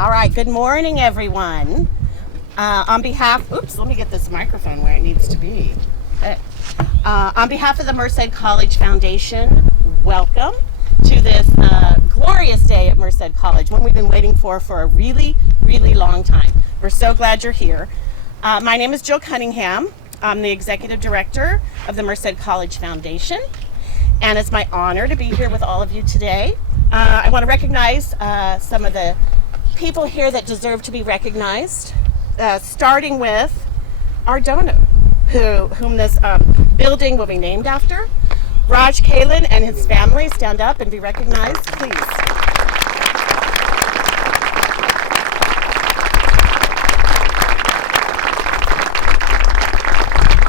All right, good morning, everyone. On behalf, let me get this microphone where it needs to be. On behalf of the Merced College Foundation, welcome to this glorious day at Merced College, one we've been waiting for a really, really long time. We're so glad you're here. My name is Jill Cunningham. I'm the Executive Director of the Merced College Foundation, and it's my honor to be here with all of you today. I want to recognize some of the people here that deserve to be recognized, starting with our donor, whom this building will be named after. Raj Kahlon and his family, stand up and be recognized, please.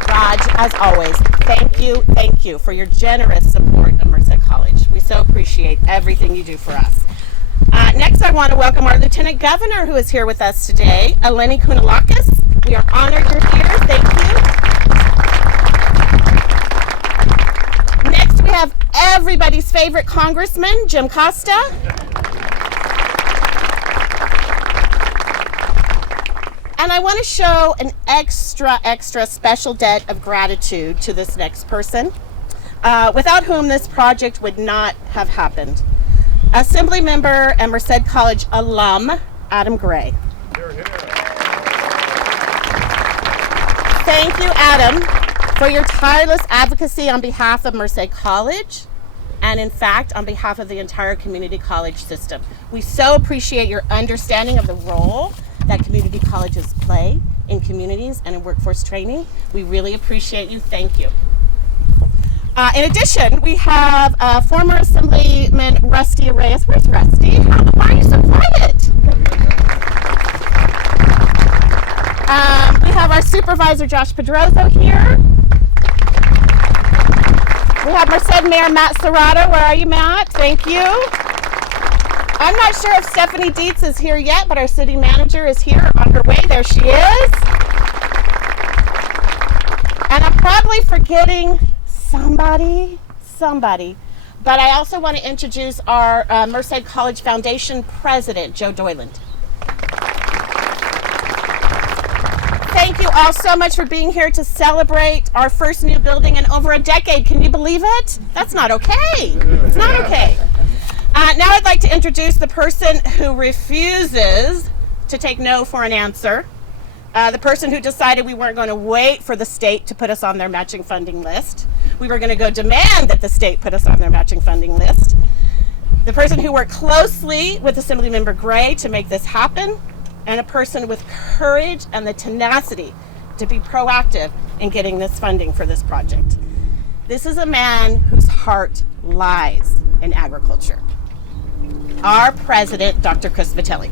Raj, as always, thank you for your generous support of Merced College. We so appreciate everything you do for us. Next, I want to welcome our Lieutenant Governor who is here with us today, Eleni Kounalakis. We are honored you're here. Thank you. Next, we have everybody's favorite Congressman, Jim Costa. And I want to show an extra special debt of gratitude to this next person, without whom this project would not have happened. Assembly member and Merced College alum, Adam Gray. Here, here. Thank you, Adam, for your tireless advocacy on behalf of Merced College, and in fact, on behalf of the entire community college system. We so appreciate your understanding of the role that community colleges play in communities and in workforce training. We really appreciate you. Thank you. In addition, we have former Assemblyman Rusty Reyes. Where's Rusty? Why are you so quiet? We have our supervisor, Josh Pedroso, here. We have Merced Mayor Matt Serrato. Where are you, Matt? Thank you. I'm not sure if Stephanie Dietz is here yet, but our city manager is here on her way. There she is. And I'm probably forgetting somebody, but I also want to introduce our Merced College Foundation President, Joe Doyland. Thank you all so much for being here to celebrate our first new building in over a decade. Can you believe it? That's not okay. It's not okay. Now I'd like to introduce the person who refuses to take no for an answer. The person who decided we weren't going to wait for the state to put us on their matching funding list. We were going to go demand that the state put us on their matching funding list. The person who worked closely with Assemblymember Gray to make this happen, and a person with courage and the tenacity to be proactive in getting this funding for this project. This is a man whose heart lies in agriculture. Our president, Dr. Chris Vitelli.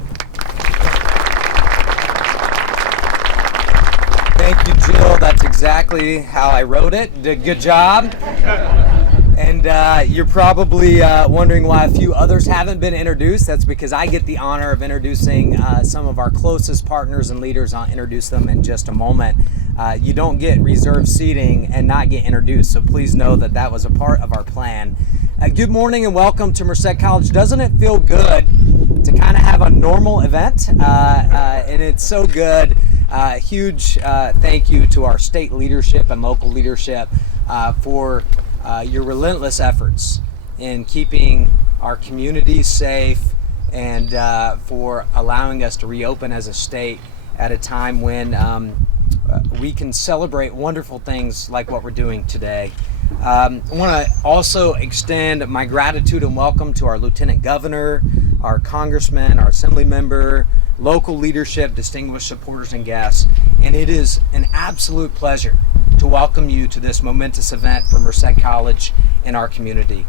Thank you, Jill. That's exactly how I wrote it. Did a good job. And you're probably wondering why a few others haven't been introduced. That's because I get the honor of introducing some of our closest partners and leaders. I'll introduce them in just a moment. You don't get reserved seating and not get introduced, so please know that that was a part of our plan. Good morning and welcome to Merced College. Doesn't it feel good to kind of have a normal event? And it's so good. Huge thank you to our state leadership and local leadership for your relentless efforts in keeping our communities safe and for allowing us to reopen as a state at a time when we can celebrate wonderful things like what we're doing today. I want to also extend my gratitude and welcome to our Lieutenant Governor, our Congressman, our Assembly member, local leadership, distinguished supporters and guests, and it is an absolute pleasure to welcome you to this momentous event for Merced College and our community.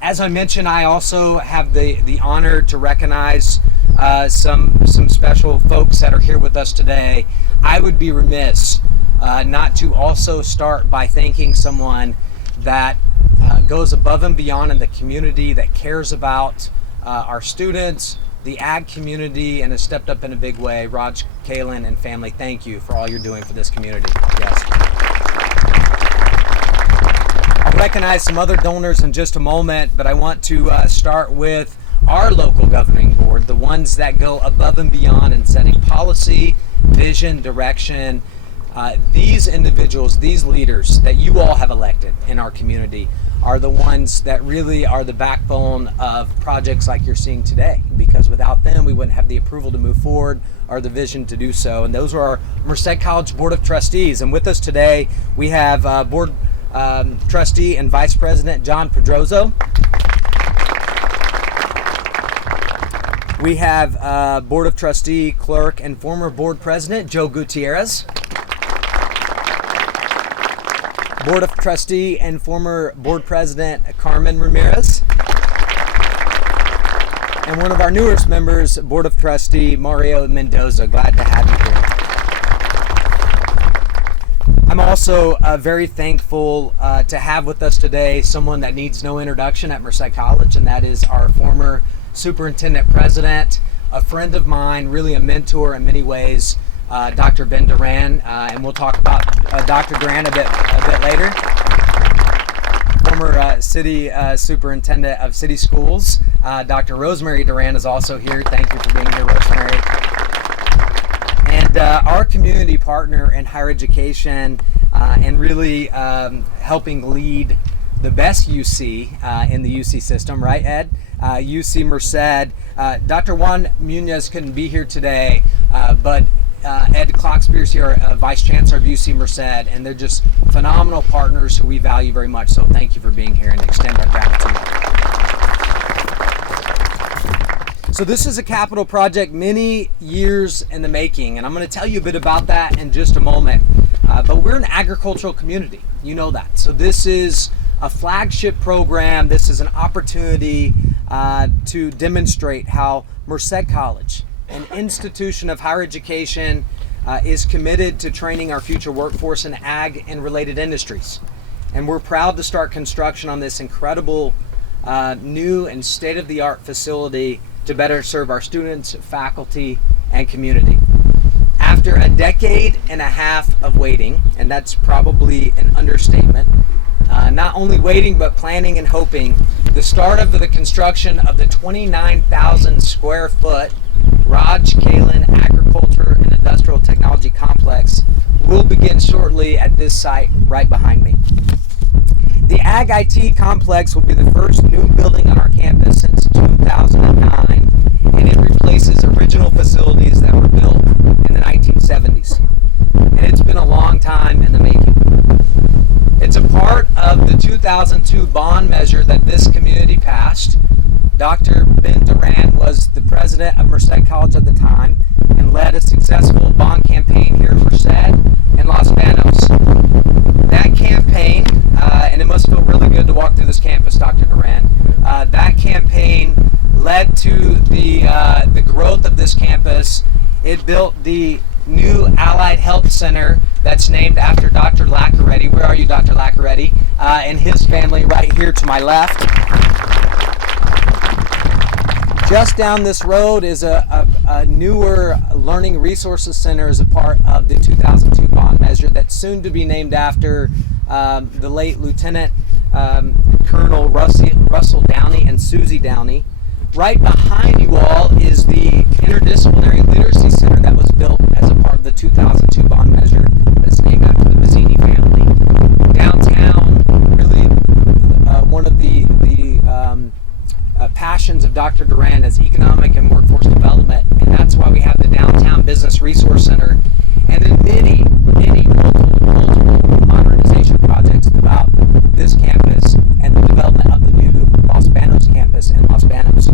As I mentioned, I also have the honor to recognize some special folks that are here with us today. I would be remiss not to also start by thanking someone that goes above and beyond in the community, that cares about our students, the ag community, and has stepped up in a big way. Raj Kahlon and family, thank you for all you're doing for this community. Yes. I'll recognize some other donors in just a moment, but I want to start with our local governing board, the ones that go above and beyond in setting policy, vision, direction. These individuals, these leaders that you all have elected in our community are the ones that really are the backbone of projects like you're seeing today, because without them we wouldn't have the approval to move forward or the vision to do so. And those are our Merced College Board of Trustees. And with us today we have Board Trustee and Vice President John Pedroso. We have Board of Trustee, Clerk, and former Board President Joe Gutierrez. Board of Trustee and former Board President Carmen Ramirez. And one of our newest members, Board of Trustee Mario Mendoza. Glad to have you here. I'm also very thankful to have with us today someone that needs no introduction at Merced College, and that is our former Superintendent President, a friend of mine, really a mentor in many ways, Dr. Ben Duran, and we'll talk about Dr. Duran a bit later. Former City Superintendent of City Schools, Dr. Rosemary Duran is also here. Thank you for being here, Rosemary. And our community partner in higher education and really helping lead the best UC in the UC system, right, Ed? UC Merced. Dr. Juan Munoz couldn't be here today, but Ed Klockspear's here, Vice Chancellor of UC Merced, and they're just phenomenal partners who we value very much. So thank you for being here and extend our gratitude. So this is a capital project many years in the making, and I'm going to tell you a bit about that in just a moment. But we're an agricultural community, you know that. So this is a flagship program. This is an opportunity to demonstrate how Merced College, an institution of higher education, is committed to training our future workforce in ag and related industries. And we're proud to start construction on this incredible new and state-of-the-art facility to better serve our students, faculty, and community. After a decade and a half of waiting, and that's probably an understatement, not only waiting but planning and hoping, the start of the construction of the 29,000 square foot Raj Kahlon Agriculture and Industrial Technology Complex will begin shortly at this site right behind me. The Ag IT Complex will be the first new building on our campus since 2009, and it replaces original facilities that were built in the 1970s. And it's been a long time in the making. It's a part of the 2002 bond measure that this community passed. Dr. Ben Duran was the president of Merced College at the time and led a successful bond campaign here in Merced and Los Banos. That campaign, and it must feel really good to walk through this campus, Dr. Duran, that campaign led to the growth of this campus. It built the new Allied Health Center that's named after Dr. Laccaretti. Where are you, Dr. Laccaretti? And his family right here to my left. Just down this road is a newer Learning Resources Center as a part of the 2002 bond measure that's soon to be named after the late Lieutenant Colonel Russell Downey and Susie Downey. Right behind you all is the Interdisciplinary Literacy Center that was built as a part of the 2002 bond measure that's named after the Mazzini family. Downtown, really one of the passions of Dr. Duran is economic and workforce development, and that's why we have the Downtown Business Resource Center, and then many multiple modernization projects throughout this campus and the development of the new Los Banos campus in Los Banos.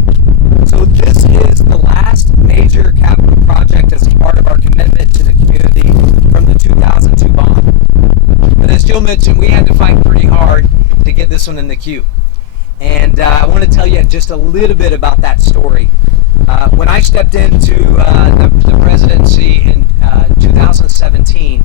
So this is the last major capital project as a part of our commitment to the community from the 2002 bond. But as Jill mentioned, we had to fight pretty hard to get this one in the queue. And I want to tell you just a little bit about that story. When I stepped into the presidency in 2017,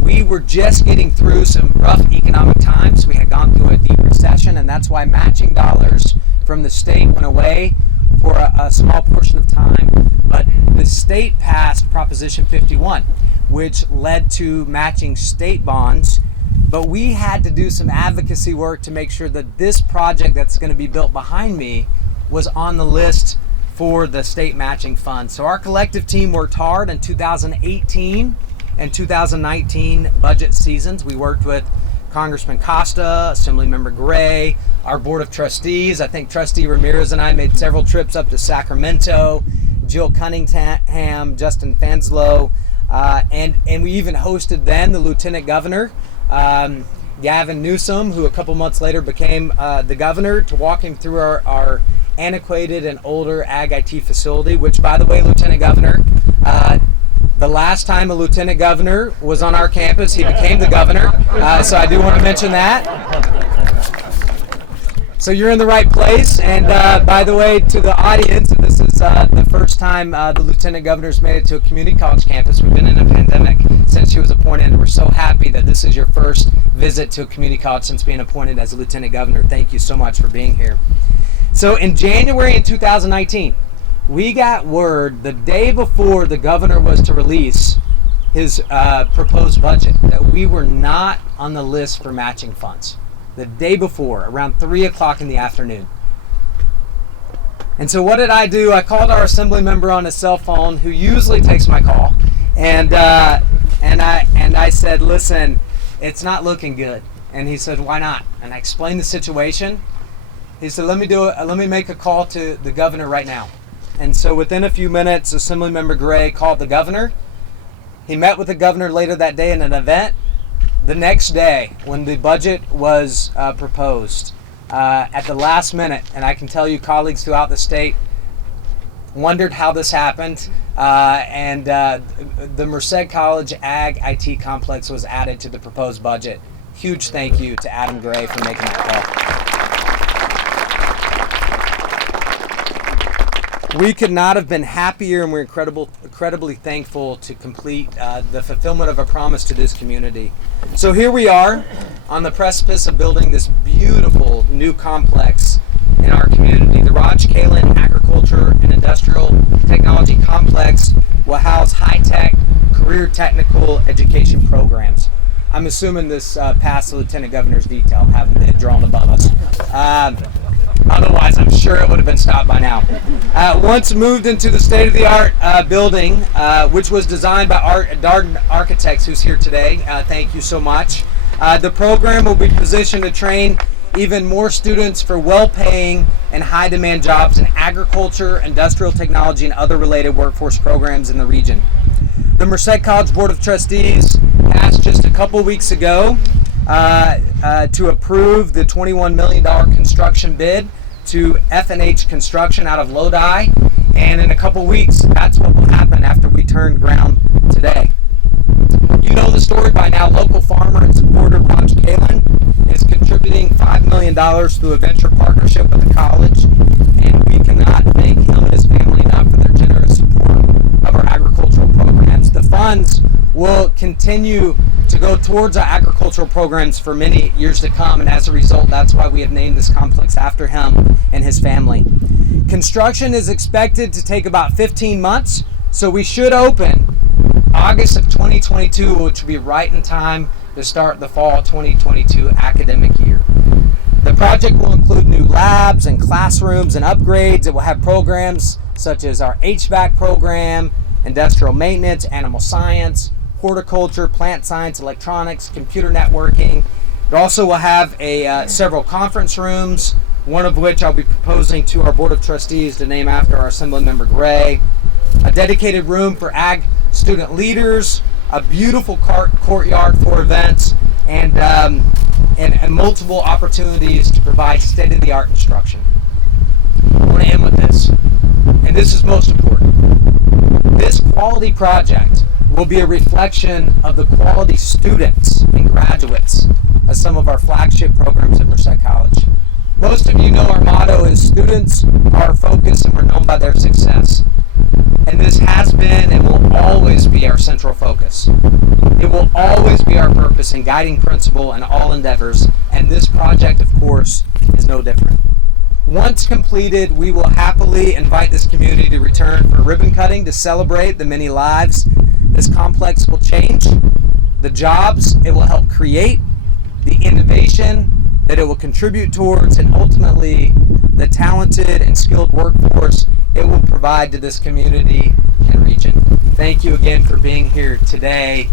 we were just getting through some rough economic times. We had gone through a deep recession, and that's why matching dollars from the state went away for a small portion of time. But the state passed Proposition 51, which led to matching state bonds. But we had to do some advocacy work to make sure that this project that's going to be built behind me was on the list for the state matching fund. So our collective team worked hard in 2018 and 2019 budget seasons. We worked with Congressman Costa, Assemblymember Gray, our Board of Trustees. I think Trustee Ramirez and I made several trips up to Sacramento, Jill Cunningham, Justin Fanslow, and we even hosted then the Lieutenant Governor, Gavin Newsom, who a couple months later became the governor, to walk him through our antiquated and older Ag IT facility, which, by the way, Lieutenant Governor, the last time a Lieutenant Governor was on our campus, he became the governor, so I do want to mention that. So you're in the right place, and by the way, to the audience, this is the first time the Lieutenant Governor's made it to a community college campus. We've been in a pandemic since she was appointed, and we're so happy that this is your first visit to a community college since being appointed as a Lieutenant Governor. Thank you so much for being here. So in January in 2019, we got word the day before the governor was to release his proposed budget that we were not on the list for matching funds. The day before, around 3 o'clock in the afternoon. And so what did I do? I called our assembly member on his cell phone, who usually takes my call, and I said, listen, it's not looking good. And he said, why not? And I explained the situation. He said, let me make a call to the governor right now. And so within a few minutes, Assemblymember Gray called the governor. He met with the governor later that day in an event. The next day, when the budget was proposed, at the last minute, and I can tell you colleagues throughout the state wondered how this happened, and the Merced College Ag IT complex was added to the proposed budget. Huge thank you to Adam Gray for making that call. We could not have been happier, and we're incredibly thankful to complete the fulfillment of a promise to this community. So here we are on the precipice of building this beautiful new complex in our community. The Kahlon Agriculture and Industrial Technology Complex will house high-tech, career technical education programs. I'm assuming this passed the Lieutenant Governor's detail, having it drawn above us. Otherwise, I'm sure it would have been stopped by now. Once moved into the state-of-the-art building, which was designed by Darden Architects, who's here today, thank you so much. The program will be positioned to train even more students for well-paying and high-demand jobs in agriculture, industrial technology, and other related workforce programs in the region. The Merced College Board of Trustees passed just a couple weeks ago to approve the $21 million construction bid to F&H Construction out of Lodi, and in a couple weeks, that's what will happen after we turn ground today. You know the story by now. Local farmer and supporter Kahlon is contributing $5 million through a venture partnership with the college, and we cannot thank him and his family enough for their generous support of our agricultural programs. The funds will continue to go towards our agricultural programs for many years to come, and as a result, that's why we have named this complex after him and his family. Construction is expected to take about 15 months, so we should open August of 2022, which will be right in time to start the fall 2022 academic year. The project will include new labs and classrooms and upgrades. It will have programs such as our HVAC program, industrial maintenance, animal science, horticulture, plant science, electronics, computer networking. It also will have several conference rooms, one of which I'll be proposing to our Board of Trustees to name after our Assemblymember Gray, a dedicated room for ag student leaders, a beautiful courtyard for events, and multiple opportunities to provide state-of-the-art instruction. I want to end with this, and this is most important. This quality project will be a reflection of the quality students and graduates of some of our flagship programs at Merced College. Most of you know our motto is students are our focus and we're known by their success. And this has been and will always be our central focus. It will always be our purpose and guiding principle in all endeavors, and this project, of course, is no different. Once completed, we will happily invite this community to return for ribbon cutting to celebrate the many lives this complex will change, the jobs it will help create, the innovation that it will contribute towards, and ultimately the talented and skilled workforce it will provide to this community and region. Thank you again for being here today,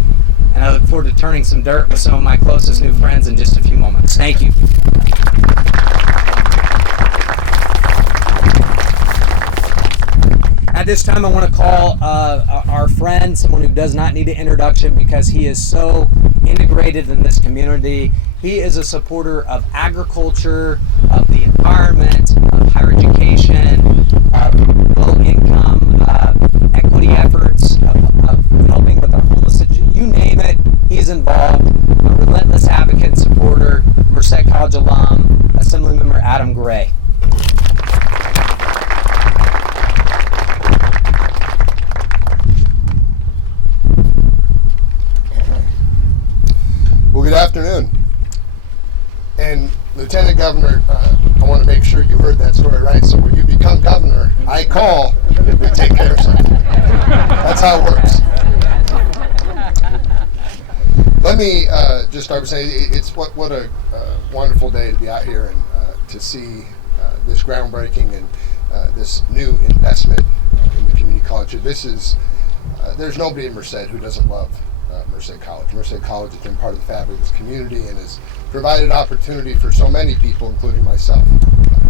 and I look forward to turning some dirt with some of my closest new friends in just a few moments. Thank you. At this time, I want to call our friend, someone who does not need an introduction because he is so integrated in this community. He is a supporter of agriculture, of the environment, of higher education, of low-income equity efforts, of helping with our homeless situation. You name it, he's involved. A relentless advocate and supporter, Merced College alum, Assemblymember Adam Gray. Well, good afternoon. And Lieutenant Governor, I want to make sure you heard that story right. So when you become governor, I call, we take care of something. That's how it works. Let me just start by saying it's what a wonderful day to be out here and to see this groundbreaking and this new investment in the community college. This is there's nobody in Merced who doesn't love Merced College. Merced College has been part of the fabric of this community and has provided opportunity for so many people, including myself.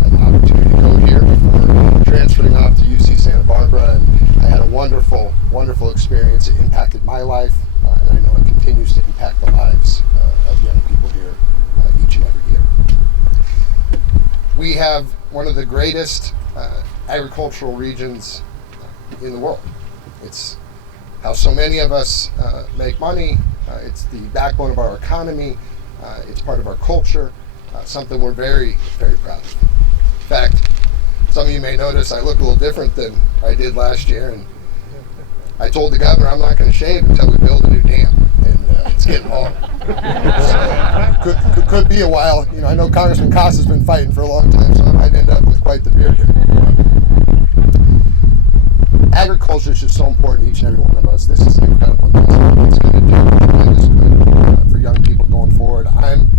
An opportunity to go here before transferring off to UC Santa Barbara, and I had a wonderful, wonderful experience. It impacted my life, and I know it continues to impact the lives of young people here each and every year. We have one of the greatest agricultural regions in the world. It's how so many of us make money. It's the backbone of our economy. It's part of our culture, something we're very, very proud of. In fact, some of you may notice I look a little different than I did last year, and I told the governor I'm not going to shave until we build a new dam, and it's getting long. So, could be a while. You know, I know Congressman Costa's been fighting for a long time, so I might end up with quite the beard here. Agriculture is just so important to each and every one of us. This is an incredible investment. It's going to do tremendous good for young people going forward. I'm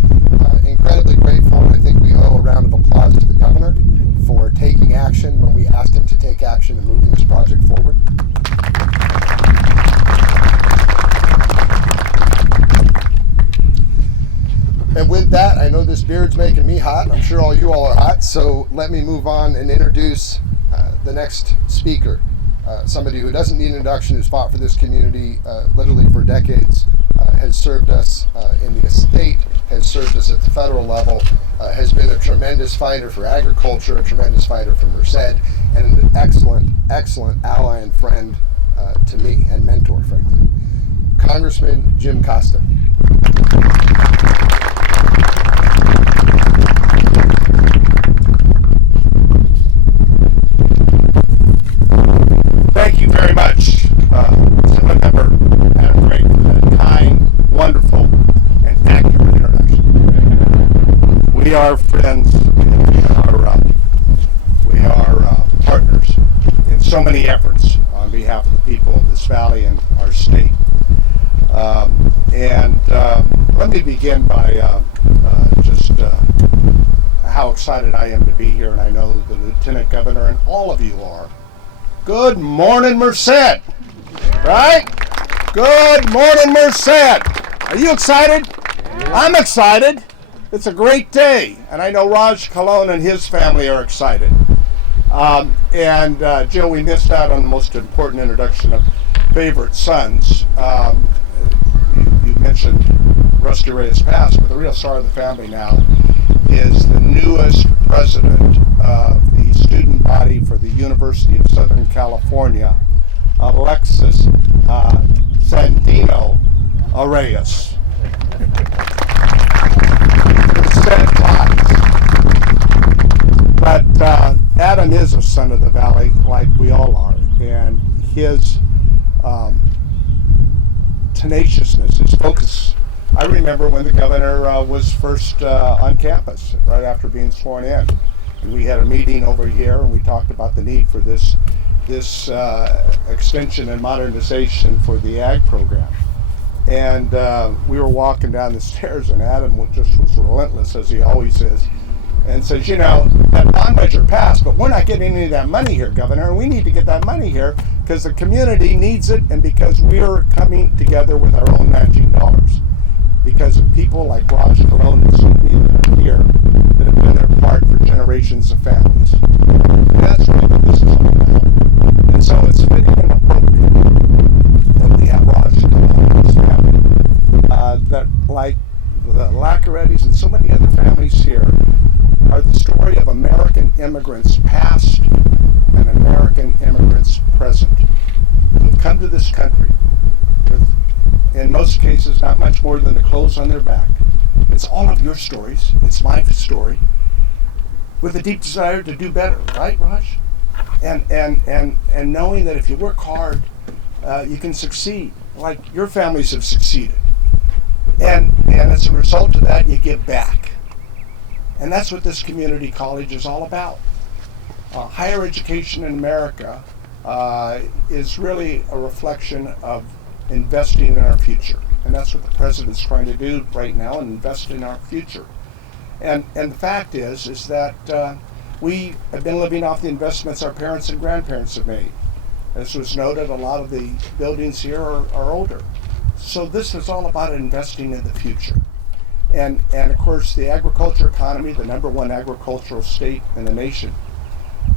incredibly grateful, and I think we owe a round of applause to the governor for taking action when we asked him to take action and moving this project forward. And with that, I know this beard's making me hot. I'm sure all you all are hot, so let me move on and introduce the next speaker. Somebody who doesn't need an introduction, who's fought for this community literally for decades, has served us in the state, has served us at the federal level, has been a tremendous fighter for agriculture, a tremendous fighter for Merced, and an excellent, excellent ally and friend to me, and mentor, frankly. Congressman Jim Costa. Thank you very much, Assemblymember Adam Gray, for that kind, wonderful, and accurate introduction. We are friends, and we are partners in so many efforts on behalf of the people of this valley and our state. Let me begin by just how excited I am to be here, and I know the Lieutenant Governor and all of you are. Good morning, Merced, right? Good morning, Merced. Are you excited? I'm excited. It's a great day, and I know Raj Kahlon and his family are excited. Jill, we missed out on the most important introduction of favorite sons. You mentioned Rusty Reyes passed, but the real star of the family now is the newest president of the student body for the University of Southern California, Alexis Sandino Arias. But Adam is a son of the valley, like we all are, and his tenaciousness, his focus. I remember when the governor was first on campus, right after being sworn in. And we had a meeting over here, and we talked about the need for this extension and modernization for the ag program. And we were walking down the stairs, and Adam was relentless, as he always is, and says, that bond measure passed, but we're not getting any of that money here, Governor, and we need to get that money here because the community needs it and because we're coming together with our own matching dollars. Because of people like Raj, Kahlon, and so many that are here that have been their part for generations of families. And that's really what this is all about. And so it's fitting and appropriate that we have Raj, Kahlon, and his family that, like the Lacarettis and so many other families here, are the story of American immigrants past and American immigrants present who have come to this country with, in most cases, not much more than the clothes on their back. It's all of your stories. It's my story, with a deep desire to do better, right, Raj? And knowing that if you work hard, you can succeed, like your families have succeeded. And as a result of that, you give back. And that's what this community college is all about. Higher education in America is really a reflection of investing in our future. And that's what the president's trying to do right now, and invest in our future. And the fact is that we have been living off the investments our parents and grandparents have made. As was noted, a lot of the buildings here are older. So this is all about investing in the future. And of course, the agriculture economy, the number one agricultural state in the nation.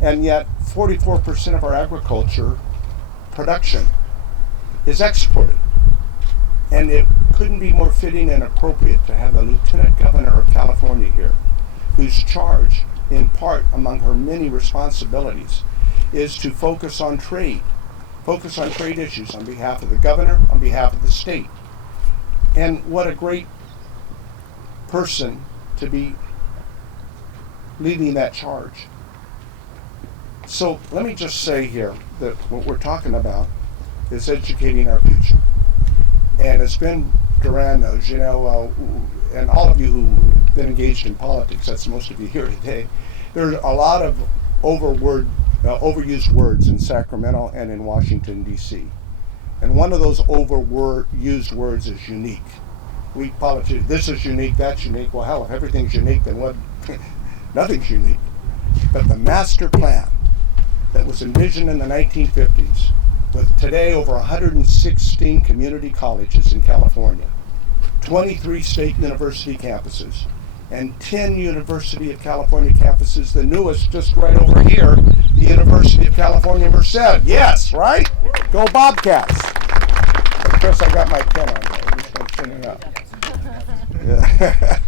And yet 44% of our agriculture production is exported. And it couldn't be more fitting and appropriate to have the Lieutenant Governor of California here, whose charge, in part among her many responsibilities, is to focus on trade issues on behalf of the governor, on behalf of the state. And what a great person to be leading that charge. So let me just say here that what we're talking about is educating our future. And as Ben Duran knows, and all of you who've been engaged in politics, that's most of you here today, there's a lot of overused words in Sacramento and in Washington, D.C. And one of those overused words is unique. We politicians, this is unique, that's unique. Well, hell, if everything's unique, then what? Nothing's unique. But the master plan that was envisioned in the 1950s, with today over 116 community colleges in California, 23 state university campuses, and 10 University of California campuses, the newest just right over here, the University of California, Merced. Yes, right? Go Bobcats. Of course, I got my pen on there. I'm just going to sing it up. Yeah.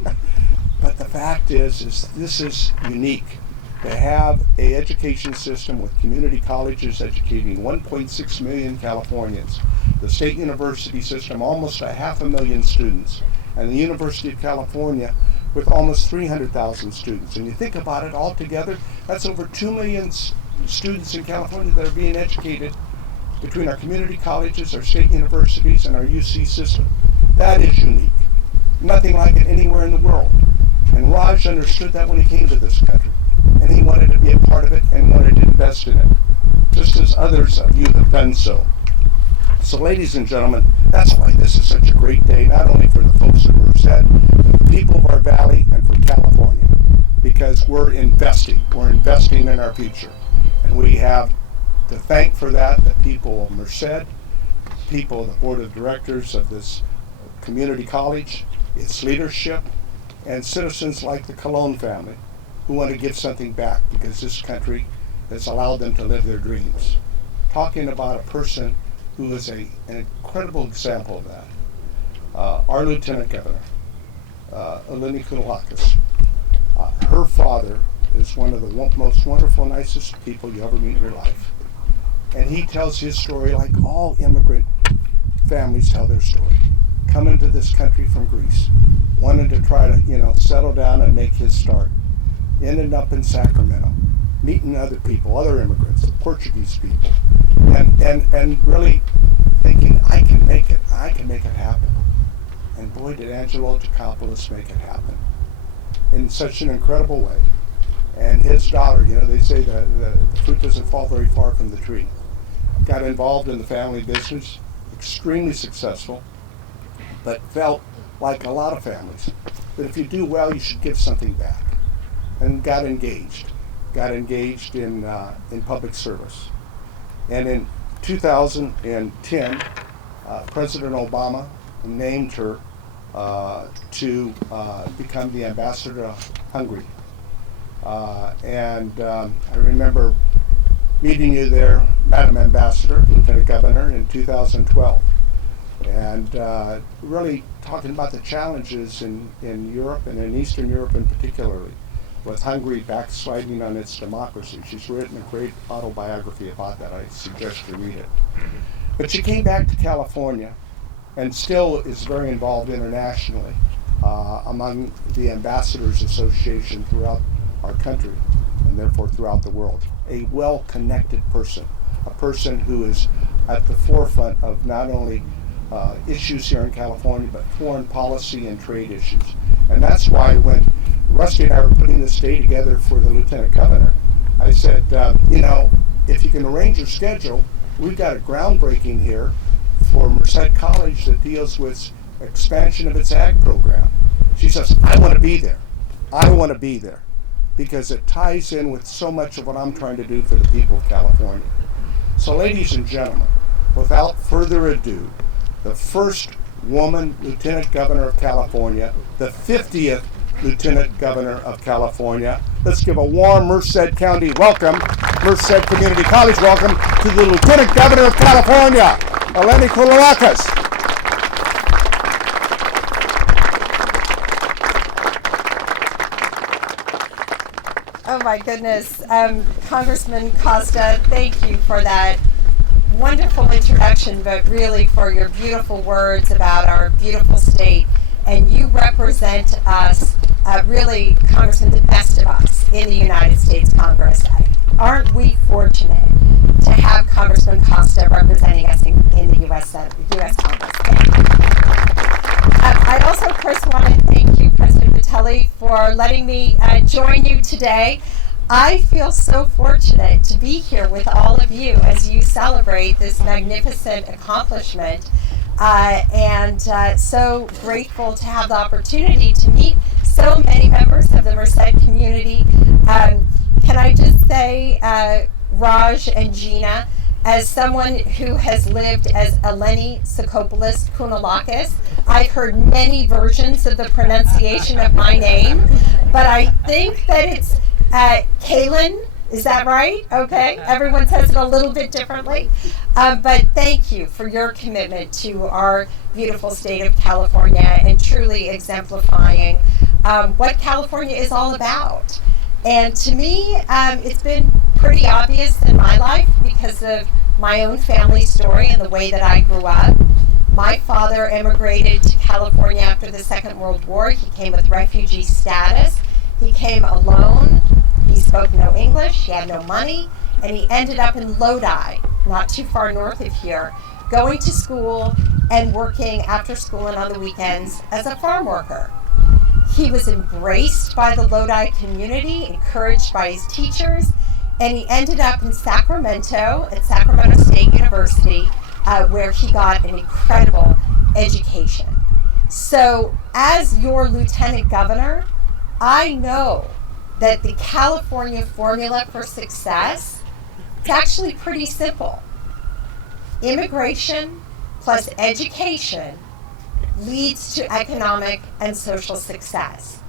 But the fact is this is unique, to have an education system with community colleges educating 1.6 million Californians, the state university system almost 500,000 students, and the University of California with almost 300,000 students. And you think about it all together, that's over 2 million students in California that are being educated between our community colleges, our state universities, and our UC system. That is unique. Nothing like it anywhere in the world. And Raj understood that when he came to this country. And he wanted to be a part of it and wanted to invest in it, just as others of you have done so. So ladies and gentlemen, that's why this is such a great day, not only for the folks in Merced, but the people of our valley and for California, because we're investing in our future. And we have to thank for that the people of Merced, people of the board of directors of this community college, its leadership, and citizens like the Kahlon family who want to give something back because this country has allowed them to live their dreams. Talking about a person who is an incredible example of that. Our Lieutenant Governor, Eleni Kounalakis. Her father is one of the most wonderful, nicest people you ever meet in your life. And he tells his story like all immigrant families tell their story. Coming to this country from Greece, wanted to try to, settle down and make his start. Ended up in Sacramento, meeting other people, other immigrants, Portuguese people, and really thinking, I can make it happen. And boy, did Angelo Tokopoulos make it happen in such an incredible way. And his daughter, they say the fruit doesn't fall very far from the tree. Got involved in the family business, extremely successful, but felt like a lot of families that if you do well, you should give something back, and got engaged in public service. And in 2010, President Obama named her to become the ambassador to Hungary. I remember meeting you there, Madam Ambassador, Lieutenant Governor, in 2012, and really talking about the challenges in Europe and in Eastern Europe in particularly, with Hungary backsliding on its democracy. She's written a great autobiography about that. I suggest you read it. But she came back to California and still is very involved internationally among the Ambassadors Association throughout our country and therefore throughout the world. A well-connected person, a person who is at the forefront of not only issues here in California, but foreign policy and trade issues. And that's why when Rusty and I were putting this day together for the Lieutenant Governor, I said, if you can arrange your schedule, we've got a groundbreaking here for Merced College that deals with expansion of its ag program. She says, I want to be there. I want to be there because it ties in with so much of what I'm trying to do for the people of California. So ladies and gentlemen, without further ado, the first woman Lieutenant Governor of California, the 50th Lieutenant Governor of California. Let's give a warm Merced County welcome, Merced Community College welcome to the Lieutenant Governor of California, Eleni Koulakis. Oh my goodness. Congressman Costa, thank you for that wonderful introduction, but really for your beautiful words about our beautiful state. And you represent us, really, Congressman, the best of us in the United States Congress. Aren't we fortunate to have Congressman Costa representing us in the U.S. U.S. Congress? Thank you. I also, of course, want to thank you, President Vitelli, for letting me join you today. I feel so fortunate to be here with all of you as you celebrate this magnificent accomplishment. And so grateful to have the opportunity to meet so many members of the Merced community. Can I just say, Raj and Gina, as someone who has lived as Eleni Sakopoulos Kounalakis, I've heard many versions of the pronunciation of my name, but I think that it's Kahlon. Is that right? Okay. Everyone says it a little bit differently. But thank you for your commitment to our beautiful state of California and truly exemplifying what California is all about. And to me, it's been pretty obvious in my life because of my own family story and the way that I grew up. My father immigrated to California after the Second World War. He came with refugee status. He came alone. He spoke no English, he had no money, and he ended up in Lodi, not too far north of here, going to school and working after school and on the weekends as a farm worker. He was embraced by the Lodi community, encouraged by his teachers, and he ended up in Sacramento at Sacramento State University, where he got an incredible education. So as your Lieutenant Governor, I know that the California formula for success is actually pretty simple. Immigration plus education leads to economic and social success.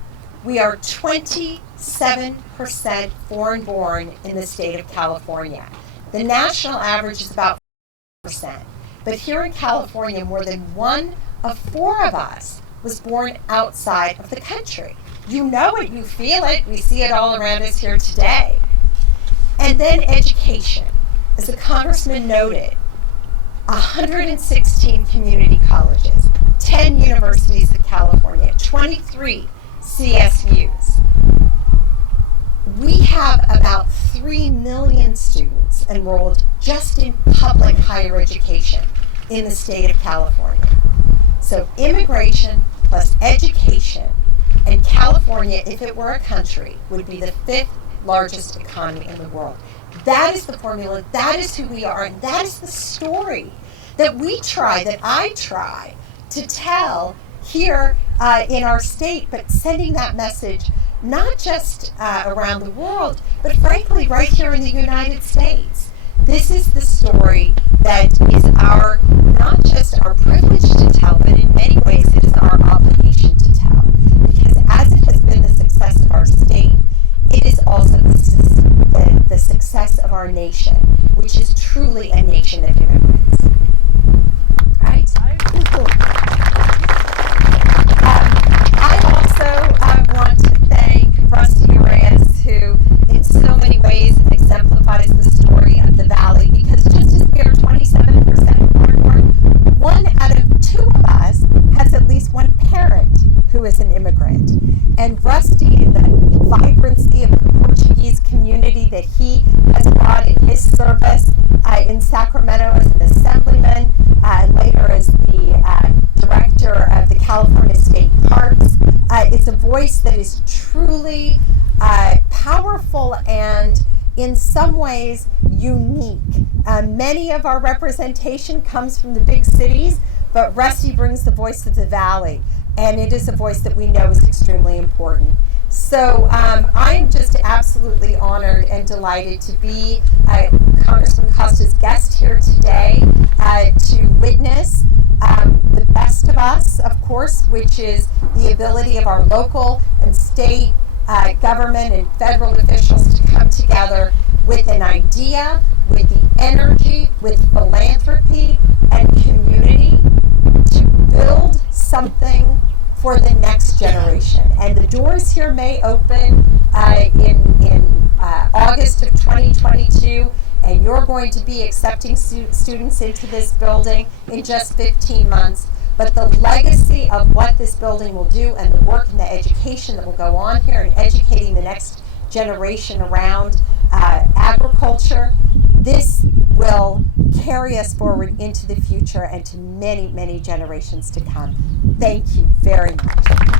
We are 27% foreign born in the state of California. The national average is about 4%. But here in California, more than 1 of 4 of us was born outside of the country. You know it, you feel it, we see it all around us here today. And then education. As the Congressman noted, 116 community colleges, 10 universities of California, 23 CSUs. We have about 3 million students enrolled just in public higher education in the state of California. So immigration plus education, and California, if it were a country, would be the 5th largest economy in the world. That is the formula, that is who we are, and that is the story that we try, that I try to tell here in our state, but sending that message not just around the world, but frankly right here in the United States. This is the story that is our, not just our privilege to tell, but in many ways it is our obligation to tell. Because as it has been the success of our state, it is also the success of our nation, which is truly a nation of immigrants. Right? I also want to thank Rusty Reyes, who in so many ways exemplifies the story of the Valley, because just as we are 27% foreign, one out of two of us has at least one parent who is an immigrant. And Rusty, in the vibrancy of the Portuguese community that he has brought in his service in Sacramento as an assemblyman, and later as the director of the California State Parks, is a voice that is truly powerful and in some ways unique. Many of our representation comes from the big cities, but Rusty brings the voice of the Valley, and it is a voice that we know is extremely important. So I am just absolutely honored and delighted to be Congressman Costa's guest here today to witness the best of us, of course, which is the ability of our local and state government and federal officials to come together with an idea, with the energy, with philanthropy and community to build something for the next generation. And the doors here may open in August of 2022, and you're going to be accepting students into this building in just 15 months. But the legacy of what this building will do and the work and the education that will go on here and educating the next generation around agriculture, this will carry us forward into the future and to many, many generations to come. Thank you very much.